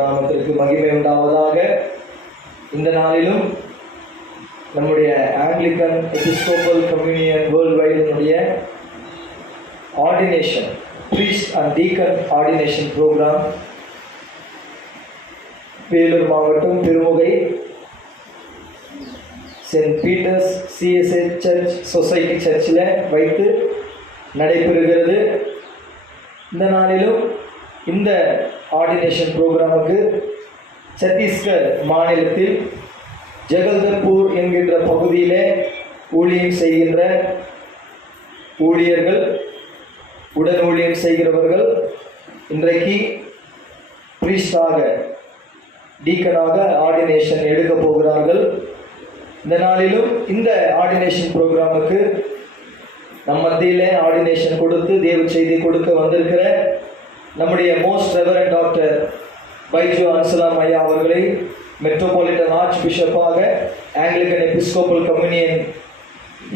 நாமத்திற்கு மகிமை உண்டாவதாக. இந்த நாளிலும் நம்முடைய ஆங்கிலிக்கன் எபிஸ்கோபல் கம்யூனியன் வேர்ல்ட் வைடினுடைய ordination, priest and deacon ordination programme Vellore மாவட்டம் Thirumugai Saint Peter's CSI church society சர்ச்சில் வைத்து நடைபெறுகிறது. இந்த நாளிலும் இந்த ஆர்டினேஷன் ப்ரோக்ராமுக்கு சத்தீஸ்கர் மாநிலத்தில் ஜகல்தர்பூர் என்கின்ற பகுதியிலே ஊழியம் செய்கின்ற ஊழியர்கள், உடன் ஊழியம் செய்கிறவர்கள் இன்றைக்கு பிரீஸ்டாக, டீக்கனாக ஆர்டினேஷன் எடுக்க போகிறார்கள். இந்த நாளிலும் இந்த ஆர்டினேஷன் ப்ரோக்ராமுக்கு நம் மத்தியிலே ஆர்டினேஷன் கொடுத்து தேவ செய்தி கொடுக்க வந்திருக்கிற நம்முடைய most reverend doctor Baiju Ansalam ஐயா அவர்களை மெட்ரோபாலிட்டன் ஆர்ச் பிஷப்பாக ஆங்கிலிக்கன் எபிஸ்கோபல் கம்யூனியன்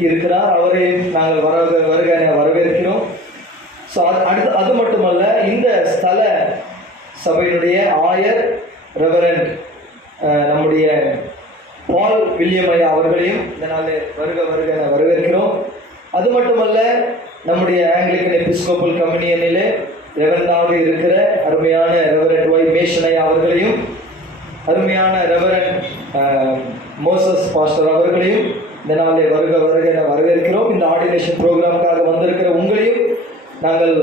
இருக்கிறார். அவரை நாங்கள் வரவேற்கிறோம். ஸோ அது மட்டுமல்ல, இந்த ஸ்தல சபையினுடைய ஆயர் ரெவரண்ட் நம்முடைய பால் வில்லியம் ஐயா அவர்களையும் இந்த நாளில் வருக வரவேற்கிறோம். அது மட்டுமல்ல, நம்முடைய ஆங்கிலிக்கன் எபிஸ்கோபல் கம்யூனியனிலே ரெவரண்டாக இருக்கிற அருமையான ரெவரண்ட் ஒய் மேஷன் ஐயா அவர்களையும், அருமையான ரெவரண்ட் மோசஸ் பாஸ்டர் அவர்களையும் இந்த நாளில் வருக வரவேற்கிறோம். இந்த ஆர்டினேஷன் ப்ரோக்ராமுக்காக வந்திருக்கிற உங்களையும் நாங்கள்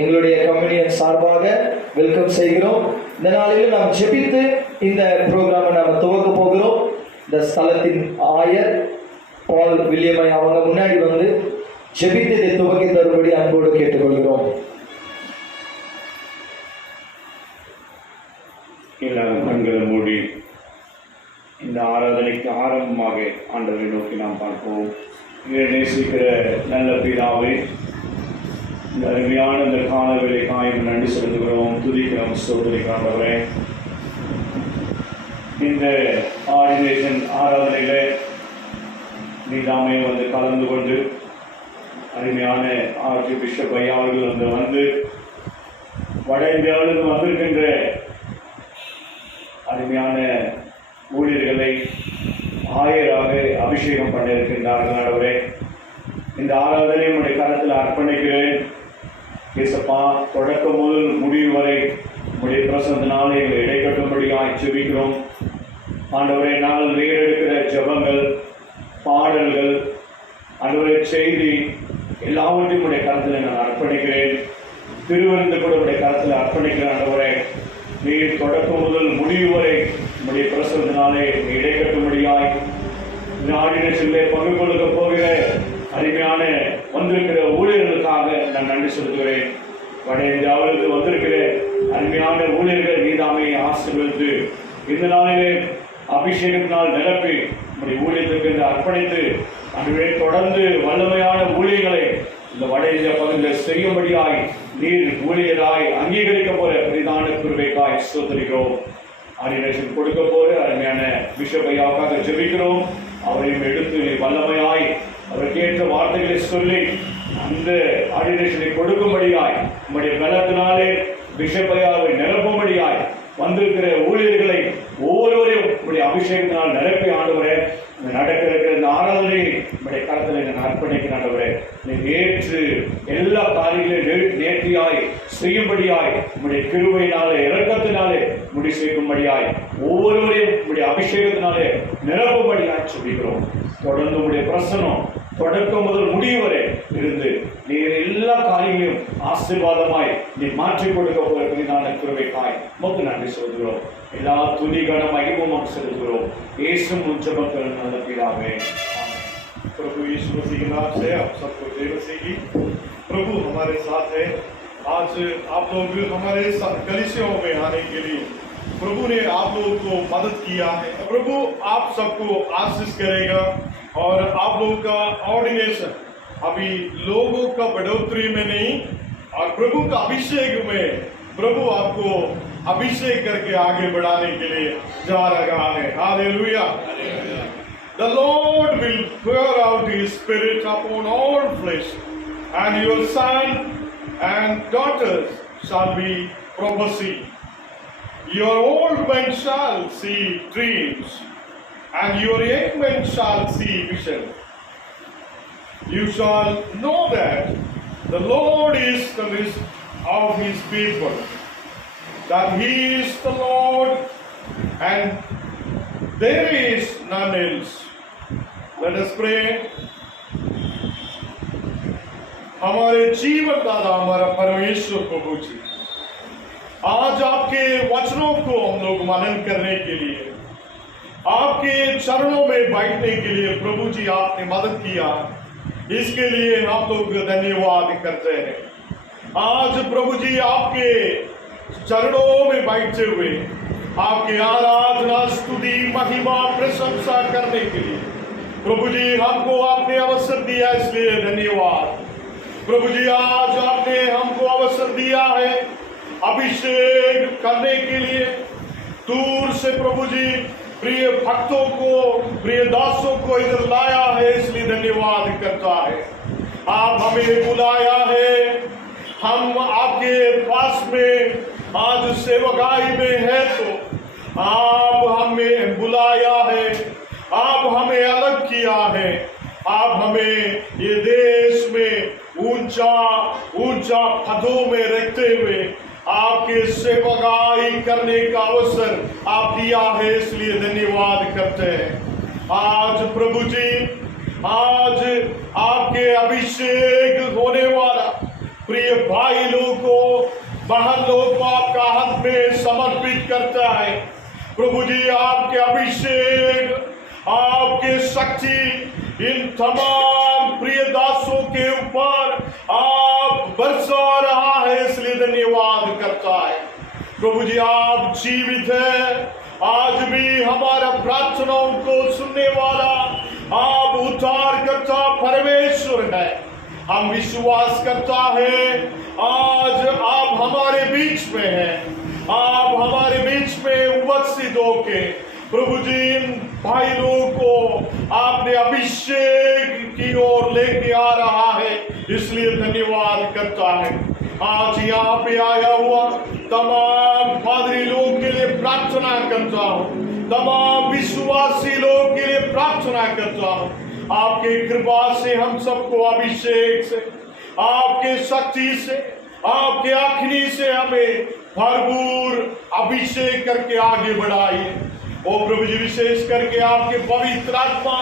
எங்களுடைய கம்யூனியன் சார்பாக வெல்கம் செய்கிறோம். இந்த நாளிலும் நாம் ஜெபித்து இந்த ப்ரோக்ராமை நாம் துவக்க போகிறோம். இந்த ஸ்தலத்தின் ஆயர் பால் வில்லியம் ஐயா அவங்க முன்னாடி வந்து ஜெபித்து இதை துவக்கி தரும்படி அன்போடு கேட்டுக்கொள்கிறோம். எல்லாரும் கண்களை மூடி இந்த ஆராதனைக்கு ஆரம்பமாக ஆண்டவரை நோக்கி நாம் பார்ப்போம். நேசிக்கிற நல்ல பிதாவே, இந்த அருமையான இந்த காலவேளை காயம் நன்றி செலுத்துகிறோம், துதிக்கிறோம், ஸ்தோத்திரிக்கிறோம். இந்த ஆர்டினேஷன் ஆராதனையில நீதாமே வந்து கலந்து கொண்டு அருமையான ஆர்ச்சி பிஷப் ஐயா அவர்கள் வந்து வட இந்தியாவிலிருந்து வந்திருக்கின்ற அருமையான ஊழியர்களை ஆயராக அபிஷேகம் பண்ண இருக்கின்றார்கள். ஆண்டவரே, இந்த ஆராதனை உடைய கரத்தில் அர்ப்பணிக்கிறேன். இயேசப்பா, தொடக்கம் முதல் முடிவு வரை உடைய பிரசன்னத்தினாலே எங்களை இடைக்கட்டும்படியாக ஜெபிக்கிறோம். ஆண்டவரே, நாங்கள் நேரெடுக்கிற ஜெபங்கள், பாடல்கள், ஆண்டவரே செய்தி எல்லாவற்றையும் உடைய கரத்தில் நான் அர்ப்பணிக்கிறேன். திருவிருந்து கூட உடைய கரத்தில் அர்ப்பணிக்கிறேன். ஆண்டவரே, நீர் தொடக்கம் முதல் முடிவு வரை உடைய பிரசன்னத்தினாலே இடைக்கட்டும்படியாய் இந்த ஆர்டினேஷனிலே பங்கு கொள்ளுக்க போகிற அருமையான வந்திருக்கிற ஊழியர்களுக்காக நான் நன்றி செலுத்துகிறேன். வட இந்தியாவிலிருந்து வந்திருக்கிற அருமையான ஊழியர்கள் நீதாமே ஆசீர்வதித்து இந்த நாளிலே அபிஷேகத்தினால் நிரப்பி நம்முடைய ஊழியத்திற்கு என்று அர்ப்பணித்து அன்றைய தொடர்ந்து வல்லமையான ஊழியர்களை இந்த வட இந்திய பகுதியில் செய்யும்படியாய் நீர் ஊழியராய் அங்கீகரிக்க போற பெரிதான கிருபைக்காய் ஸ்தோத்திரிக்கிறோம். ஆர்டினேஷன் கொடுக்க போற அருமையான பிஷப் ஐயாவுக்காக ஜெபிக்கிறோம். அவரையும் எடுத்து வல்லமையாய் அவருக்கு ஏற்ற வார்த்தைகளை சொல்லி அந்த ஆர்டினேஷனை கொடுக்கும்படியாய் நம்முடைய பலத்தினாலே பிஷப் ஐயாவை நிரப்பும்படியாய் வந்திருக்கிற ஊழியர்களை ஒவ்வொருவரையும் உங்களுடைய அபிஷேகத்தினால் நிரப்பி ஆண்டவரே, நடக்க இருக்கிற இந்த ஆராதனை நம்முடைய கரத்தில் நான் அர்ப்பணிக்கிறேன். ஆண்டவரே, நேற்று எல்லா காரியங்களையும் நேர்த்தியாய் செய்யும்படியாய் உங்களுடைய கிருபையினாலே இரக்கத்தினாலே முடி செய்யும்படியாய் ஒவ்வொருவரையும் உங்களுடைய அபிஷேகத்தினாலே நிரப்பும்படியாய் சொல்லிக்கிறோம். தொடர்ந்து உங்களுடைய பிரசனம் தொடக்கம் முதல் முடிவு வரை இருந்து நீர் எல்லா காரியங்களையும் ஆசீர்வாதமாய் நீ மாற்றிக் கொடுக்க போகிறதான கிருபைக்காய் உமக்கு நன்றி சொல்கிறோம். எல்லா துதிகான மகிமும் செலுத்துகிறோம். இயேசு ஜெபங்கள் நல்ல பிதாவே, प्रभु यीशु मसीह के नाम से आप सबको जय मसीह की। प्रभु हमारे साथ है। आज आप लोग हमारे कलीसियाओं में आने के लिए प्रभु ने आप लोगों को मदद किया है। प्रभु आप सबको आशीष करेगा और आप लोगों का ऑर्डिनेशन अभी लोगों का बढ़ोतरी में नहीं और प्रभु का अभिषेक में प्रभु आपको अभिषेक करके आगे बढ़ाने के लिए जा रहा है। Hallelujah. The Lord will pour out His Spirit upon all flesh, and your son and daughters shall be prophecy. Your old men shall see dreams, and your young men shall see vision. You shall know that the Lord is the midst of his people, that he is the Lord, and there is none else. Let us pray. हमारे जीवन दाता हमारा परमेश्वर प्रभु जी, आज आपके वचनों को हम लोग मनन करने के लिए, आपके चरणों में बैठने के लिए प्रभु जी आपने मदद किया, इसके लिए हम लोग धन्यवाद करते हैं। आज प्रभु जी आपके चरणों में बैठते हुए आपके आराधना स्तुति महिमा प्रशंसा करने के लिए प्रभु जी हमको आपने अवसर दिया, इसलिए धन्यवाद। प्रभु जी आज आपने हमको अवसर दिया है अभिषेक करने के लिए, दूर से प्रभु जी प्रिय भक्तों को, प्रिय दासों को इधर लाया है, इसलिए धन्यवाद करता है। आप हमें बुलाया है, हम आपके पास में आज सेवकाई में है, तो आप हमें बुलाया है, आप हमें अलग किया है, आप हमें ये देश में ऊंचा ऊंचा पदों में रखते हुए आपके सेवकाई करने का अवसर आप दिया है, इसलिए धन्यवाद करते हैं। आज प्रभु जी, आज आपके अभिषेक होने वाला प्रिय भाई लोगों को, बहन लोग को आपका हाथ में समर्पित करता है। प्रभु जी आपके अभिषेक, आपके शक्ति इन तमाम प्रिय दासों के ऊपर आप बरसा रहा है, इसलिए धन्यवाद करता है। प्रभु जी आप जीवित है, आज भी हमारा प्रार्थनाओं को सुनने वाला आप उद्धार करता परमेश्वर है। हम विश्वास करता है आज आप हमारे बीच में हैं, आप हमारे बीच में उपस्थित होके प्रभु जी इन भाई लोगों को आपने अभिषेक की ओर लेके आ रहा है, इसलिए धन्यवाद करता है। आज यहाँ पे आया हुआ तमाम पादरी लोगों के लिए प्रार्थना करता हूँ, तमाम विश्वासी लोगों के लिए प्रार्थना करता हूँ। आपके कृपा से हम सबको अभिषेक से, आपके शक्ति से, आपके अग्नि से हमें भरपूर अभिषेक करके आगे बढ़ाइए। ओ प्रभु जी, विशेष करके आपके पवित्र आत्मा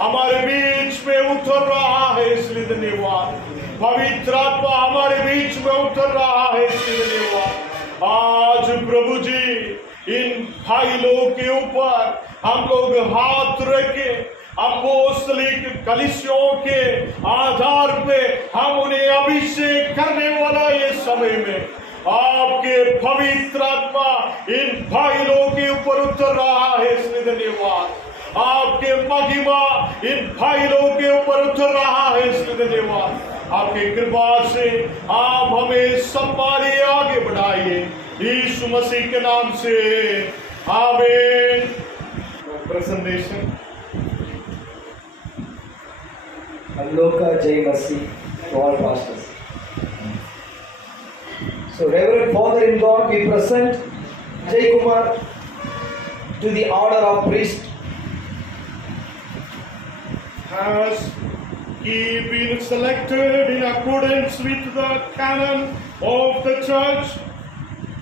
हमारे बीच में उतर रहा है, इसलिए धन्यवाद। पवित्र आत्मा हमारे बीच में उतर रहा है, इसलिए धन्यवाद। आज प्रभु जी इन भाई लोगों के ऊपर हम लोग हाथ रखे, अपोस्तलिक कलीसियों के आधार पे हम उन्हें अभिषेक करने वाला ये समय में आपके पवित्र आत्मा इन भाई लोगों के ऊपर उतर रहा है, इसलिए धन्यवाद। आपके महिमा इन भाई लोगों के ऊपर उतर रहा है, इसलिए धन्यवाद। आपकी कृपा से आप हमें संभालिए, आगे बढ़ाइए, यीशु मसीह के नाम से आमीन। Presentation Aloka Jai Masi to all pastors. So, Reverend Father in God, we present Jai Kumar to the order of priest. Has he been selected in accordance with the canon of the church?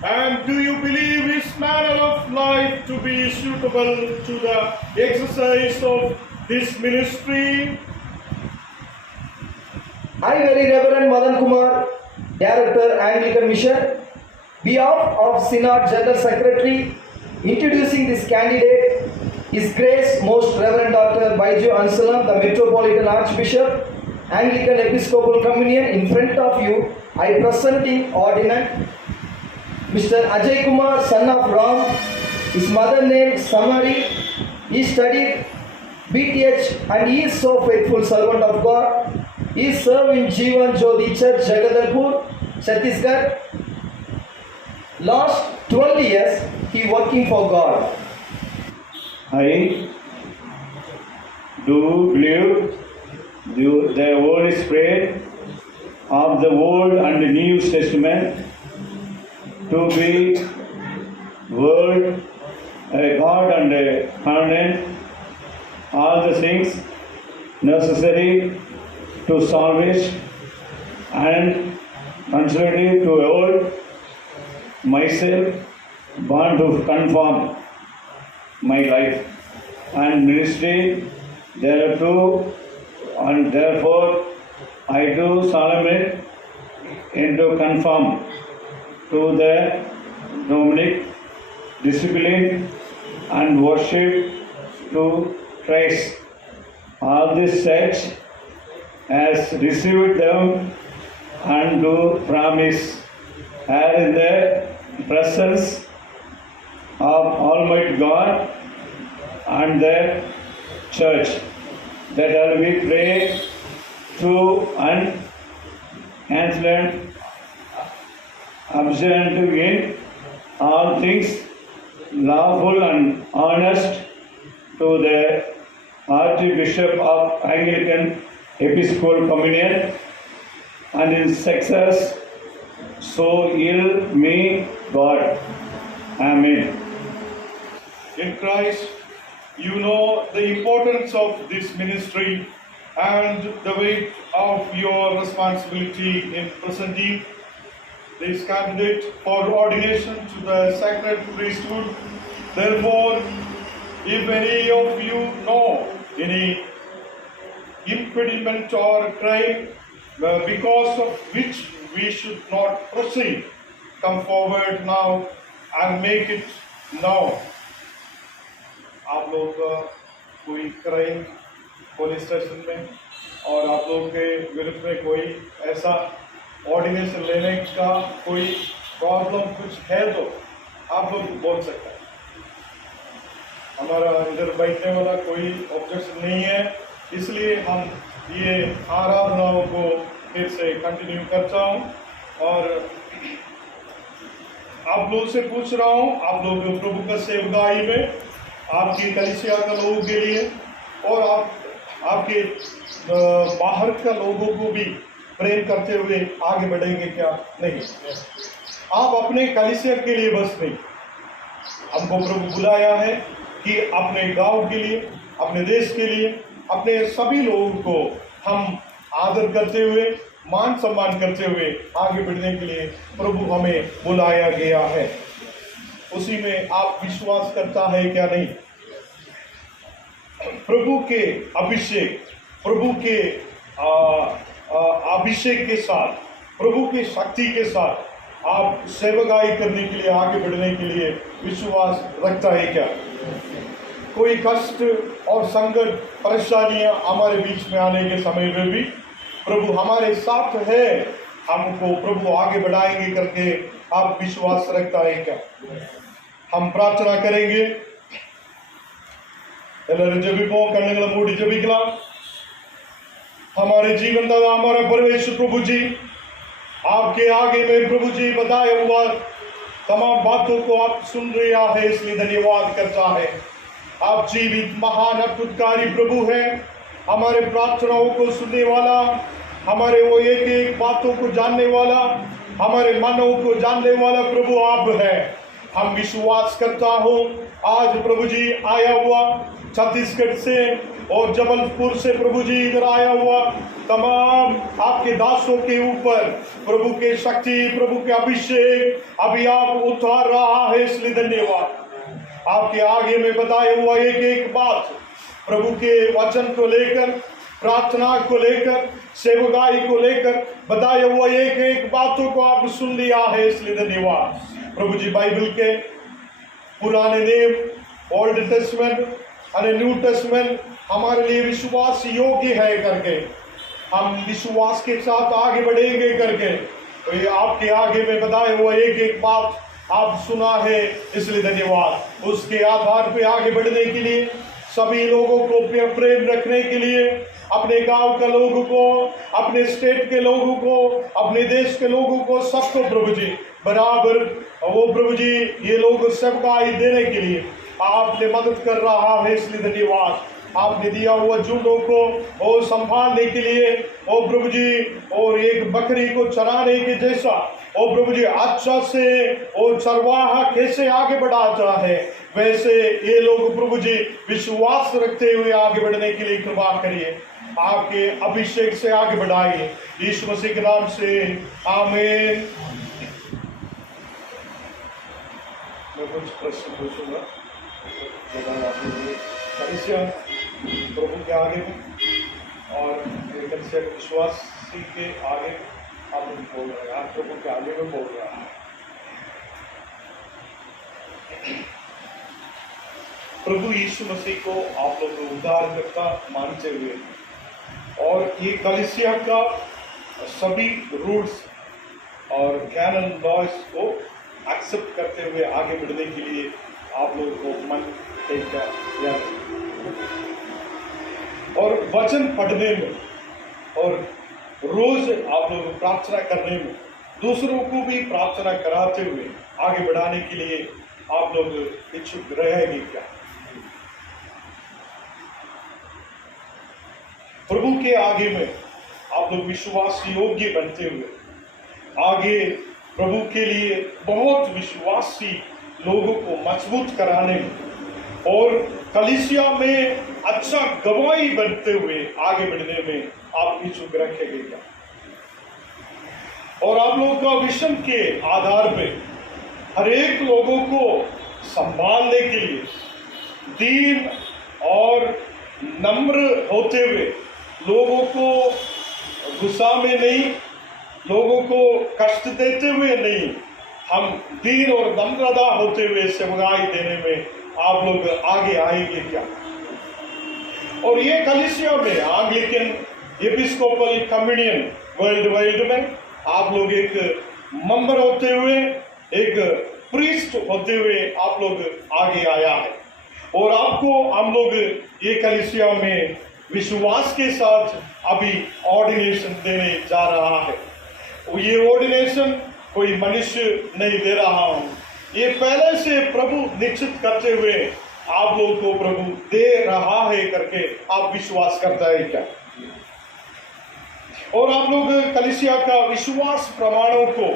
And do you believe his manner of life to be suitable to the exercise of this ministry? I, Very Reverend Madan Kumar, Director, Anglican Mission, behalf of Synod General Secretary, introducing this candidate, His Grace Most Reverend Dr. Baiju Ansalam, the Metropolitan Archbishop, Anglican Episcopal Communion. In front of you, I presenting ordinand Mr. Ajay Kumar, son of Ram, his mother name Samari. He studied BTH and he is so faithful servant of God. He served in Jeevan Jyoti Church, Jagadarpur, Chhattisgarh. Last 12 years, he working for God. I do believe the Holy Spirit of the Old and New Testament to be world, a God and a permanent, all the things necessary to salvation and considerably to hold myself born to conform my life and ministry thereto, and therefore I do solemnly into conform to the Dominic discipline and worship to Christ. All this church has received them and do promise, as in the presence of Almighty God and the church, that I will pray true and excellent, observant in all things, lawful and honest, to the Archbishop of Anglican Episcopal Communion and in success, so ill me God. Amen. In Christ, you know the importance of this ministry and the weight of your responsibility in presenting this candidate for ordination to the sacred priesthood. Therefore, if any of you know any impediment or crime because of which we should not proceed, come forward now and make it known. आप लोग कोई crime police station में और आप लोग के विरुद्ध में कोई ऐसा ऑर्डिनेशन लेने का कोई प्रॉब्लम कुछ है तो आप लोग बोल सकते हैं। हमारा इधर बैठने वाला कोई ऑब्जेक्शन नहीं है, इसलिए हम ये आराधनाओं को फिर से कंटिन्यू करता हूँ और आप लोग से पूछ रहा हूँ, आप लोग प्रभु का सेवकाई में आपकी कलीसिया का लोगों के लिए और आपके बाहर का लोगों को भी प्रेम करते हुए आगे बढ़ेंगे क्या? नहीं, आप अपने कलीसिया के लिए बस नहीं, हमको प्रभु बुलाया है कि अपने गांव के लिए, अपने देश के लिए, अपने सभी लोगों को हम आदर करते हुए, मान सम्मान करते हुए आगे बढ़ने के लिए प्रभु हमें बुलाया गया है। उसी में आप विश्वास करता है क्या? नहीं। प्रभु के अभिषेक, प्रभु के अभिषेक के साथ, प्रभु की शक्ति के साथ आप सेवकाई करने के लिए, आगे बढ़ने के लिए विश्वास रखता है क्या? कोई कष्ट और संकट, परेशानियां हमारे बीच में आने के समय में भी प्रभु हमारे साथ है, हमको प्रभु आगे बढ़ाएंगे करके आप विश्वास रखता है क्या? हम प्रार्थना करेंगे, कण्णुगळ मूडी जपिकलाम। हमारे जीवन दाता, हमारा परमेश्वर प्रभु जी, आपके आगे में प्रभु जी बताया हुआ तमाम बातों को आप सुन रहा है, इसलिए धन्यवाद करता है। आप जीवित महान अद्भुतकारी प्रभु है, हमारे प्रार्थनाओं को सुनने वाला, हमारे वो एक एक बातों को जानने वाला, हमारे मनों को जानने वाला प्रभु आप है। हम विश्वास करता हूँ आज प्रभु जी आया हुआ छत्तीसगढ़ से और जबलपुर से प्रभु जी इधर आया हुआ तमाम आपके दासों के ऊपर प्रभु के शक्ति, प्रभु के अभिषेक अभी आप उतार रहा है, इसलिए धन्यवाद। आपके आगे में बताया हुआ एक एक बात प्रभु के वचन को लेकर, प्रार्थना को लेकर, सेवकाई को लेकर बताया हुआ एक एक बातों को आप सुन लिया है, इसलिए धन्यवाद। प्रभु जी बाइबल के पुराने नियम, ओल्ड टेस्टमेंट और न्यू टेस्टमेंट हमारे लिए विश्वास योग्य है करके हम विश्वास के साथ आगे बढ़ेंगे करके, तो ये आपके आगे में बताया हुआ एक एक बात आप सुना है, इसलिए धन्यवाद। उसके आधार पे आगे बढ़ने के लिए, सभी लोगों को प्रेम रखने के लिए, अपने गांव के लोगों को, अपने स्टेट के लोगों को, अपने देश के लोगों को, सबको प्रभु जी बराबर वो प्रभु जी ये लोग सेवकाई देने के लिए आपने मदद कर रहा है, इसलिए धन्यवाद। आपने दिया हुआ झुंडों को और संभालने के लिए, ओ प्रभु जी, और एक बकरी को चराने के जैसा, ओ प्रभु जी, अच्छा से और चरवाहा कैसे आगे बढ़ाता है, वैसे ये लोग प्रभु जी विश्वास रखते हुए आगे बढ़ने के लिए कृपा करिए। आपके अभिषेक से आगे बढ़ाइए, यीशु मसीह के नाम से, आमीन। मैं कुछ प्रश्न पूछूंगा प्रभु के आगे में और विश्वासी के आगे आप बोल रहे हैं, आप प्रभु के आगे में बोल रहा है। प्रभु यीशु मसीह को आप लोग उद्धारकर्ता मानते हुए और ये कलीसिया का सभी रूल्स और कैनन लॉज को एक्सेप्ट करते हुए आगे बढ़ने के लिए आप लोगों को मन टेका और वचन पढ़ने में और रोज आप लोग प्रार्थना करने में दूसरों को भी प्रार्थना कराते हुए आगे बढ़ाने के लिए आप लोग इच्छुक रहेंगे क्या? प्रभु के आगे में आप लोग विश्वास योग्य बनते हुए आगे प्रभु के लिए बहुत विश्वासी लोगों को मजबूत कराने में और कलीसिया में अच्छा गवाही बनते हुए आगे बढ़ने में आप इच्छुक रखेंगे क्या? और आप लोगों का विजन के आधार पर हर एक लोगों को संभालने के लिए दीन और नम्र होते हुए, लोगों को गुस्सा में नहीं, लोगों को कष्ट देते हुए नहीं, हम दीन और नम्रता होते हुए सेवकाई देने में आप लोग आगे आएंगे क्या? और ये कलीसिया में Anglican Episcopal communion world wide में आप लोग एक मेंबर होते हुए, एक प्रीस्ट होते हुए आप लोग आगे आया है और आपको हम लोग ये कलीसिया में विश्वास के साथ अभी ऑर्डिनेशन देने जा रहा है। ये ऑर्डिनेशन कोई मनुष्य नहीं दे रहा हूं, ये पहले से प्रभु निश्चित करते हुए आप लोगों को प्रभु दे रहा है करके आप विश्वास करता है क्या? और आप लोग कलीसिया का विश्वास प्रमाणों को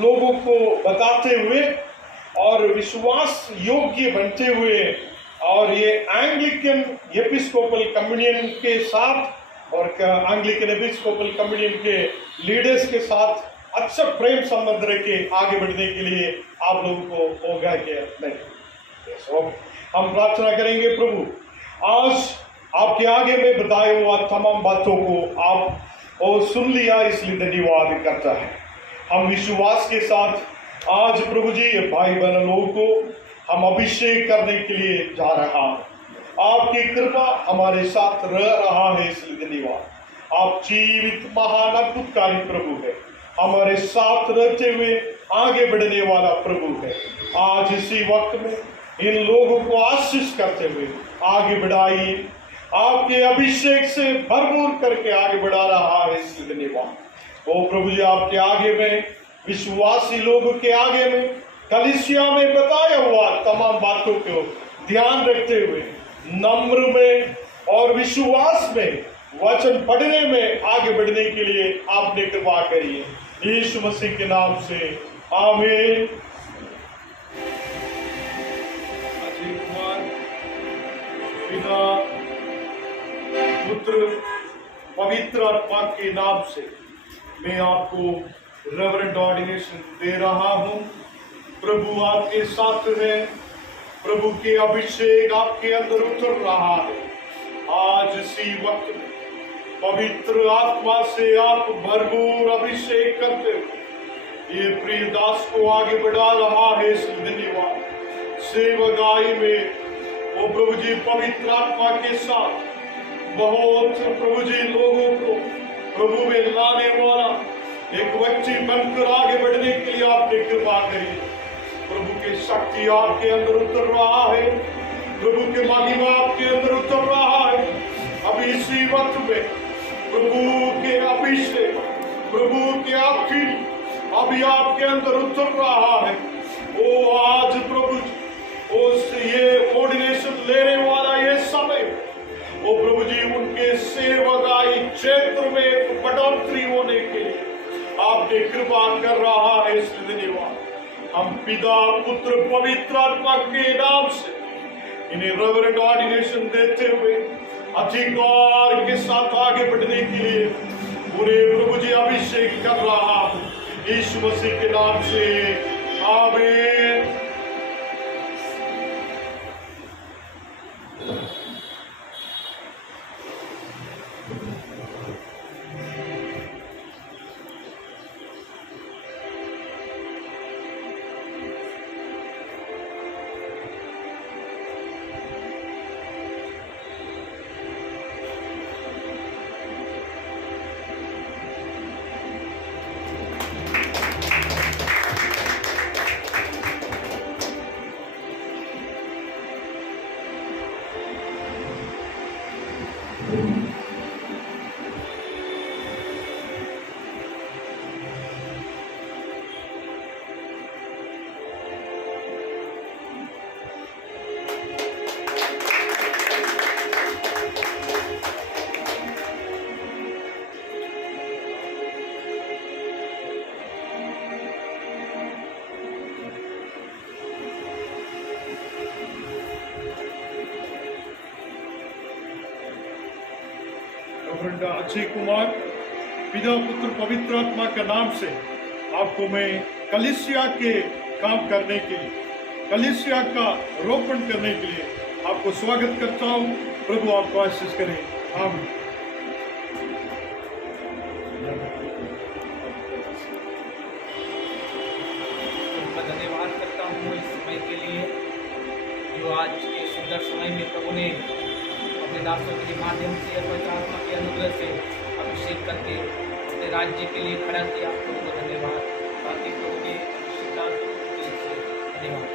लोगों को बताते हुए और विश्वास योग्य बनते हुए और ये एंग्लिकन एपिस्कोपल कम्युनियन के साथ और एंग्लिकन एपिस्कोपल कम्युनियन के लीडर्स के साथ अच्छा प्रेम संबंध रखे आगे बढ़ने के लिए आप लोगों को होगा क्या? नहीं। हम प्रार्थना करेंगे प्रभु, आज आपके आगे में बताए हुआ तमाम बातों को आप और सुन लिया, इसलिए धन्यवाद करता है। हम विश्वास के साथ आज प्रभु जी ये भाई बहन लोगों को हम अभिषेक करने के लिए जा रहा हैं। आपकी कृपा हमारे साथ रह रहा है, इसलिए धन्यवाद। आप जीवित महान अद्भुतकारी प्रभु है, हमारे साथ रहते हुए आगे बढ़ने वाला प्रभु है। आज इसी वक्त में इन लोगों को आशीष करते हुए आगे बढ़ाइए, आपके अभिषेक से भरपूर करके आगे बढ़ा रहा है, इसलिए धन्यवाद। ओ प्रभु जी, आपके आगे में विश्वासी लोगों के आगे में कलीसिया में बताया हुआ तमाम बातों को ध्यान रखते हुए नम्र में और विश्वास में वचन पढ़ने में आगे बढ़ने के लिए आपने कृपा करिए, यीशु मसीह के नाम से, आमीन। अजय कुमार, पिता, पुत्र, पवित्र आत्मा के नाम से मैं आपको रेवरेंट ऑर्डिनेशन दे रहा हूं। प्रभु आपके साथ है, प्रभु के अभिषेक आपके अंदर उतर रहा है। आज इसी वक्त में पवित्र आत्मा से आप भरपूर अभिषेक करते हो, ये प्रिय दास को आगे बढ़ा रहा है, इसलिए धन्यवाद। सेवकाई में वो प्रभु जी पवित्र आत्मा के साथ बहुत प्रभु जी लोगों को प्रभु में लाने वाला एक व्यक्ति बनकर आगे बढ़ने के लिए आपने कृपा करी। प्रभु की शक्ति आपके अंदर उतर रहा है, प्रभु के महिमा आपके अंदर उतर रहा है। अभी इसी वक्त में प्रभु के अभिषेक, प्रभु के आखिर अभी आपके अंदर उतर रहा है। ओ आज प्रभु, उस ये ऑर्डिनेशन लेने वाला ये समय, ओ प्रभु जी उनके सेवकाई क्षेत्र में बढ़ोतरी होने के लिए आपने कृपा कर रहा है। इसलिए धन्यवाद। हम पिता पुत्र पवित्र आत्मा के नाम से इन्हें रेवरेंट ऑर्डिनेशन देते हुए अधिकार के साथ आगे बढ़ने के लिए पूरे प्रभु जी अभिषेक कर रहा हूं, यीशु मसीह के नाम से आमीन। अजय कुमार, पिता पुत्र पवित्र आत्मा के नाम से आपको मैं कलीसिया के काम करने के लिए, कलीसिया का रोपण करने के लिए आपको स्वागत करता हूं। प्रभु आपको आशीष करे। आमीन। धन्यवाद करता हूँ इस समय के लिए जो आज के सुंदर समय में प्रभु ने अपने दासों के माध्यम से पवित्र आत्मा के अनुग्रह से अभिषेक करके अपने राज्य के लिए खड़ा किया। प्रभु को धन्यवाद। बाकी प्रभु के धन्यवाद।